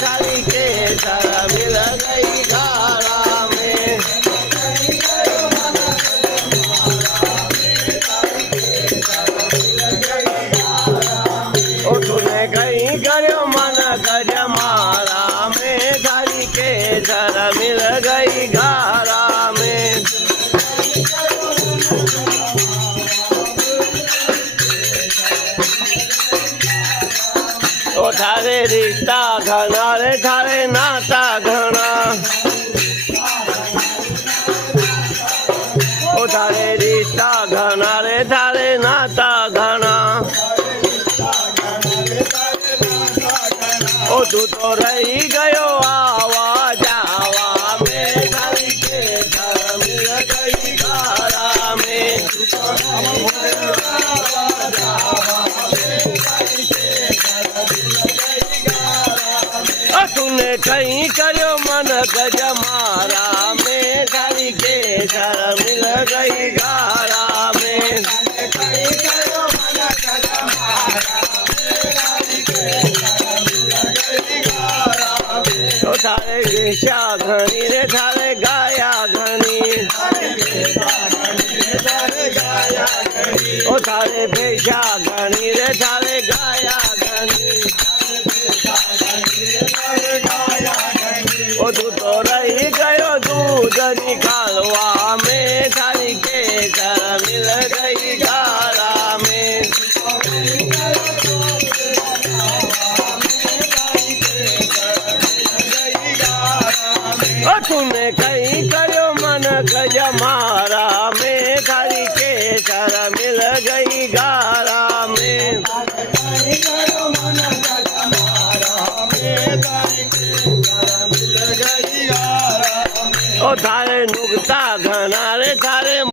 थारी केसर मिल गई गारा में। ओ तूने कहीं करो मन गज मारा में, थारी केसर मिल गई गारा में। ओ थारे रिश्ता घना रे थारे नाता घना, ओ थारे रिश्ता घना रे थारे नाता घना। ओ तू तो रही गयो आवा जावा में, थारी केसर मिल गई गारा में। तूने कहीं करो मन गज मारा में, थारी केसर मिल गई गारा में। तो थारे वेशा घनी रे थारे गाया घनी, ओ थारे वेशा घनी रे थारे गाया घनी। ओ तू तो रही गयो दूध निकालवा में, थारी केसर मिल गई गारा में। ओ तूने कहीं करो मन गज मारा में, थारी केसर मिल गई गारा में। ओ थारे नुकता घना रे थारे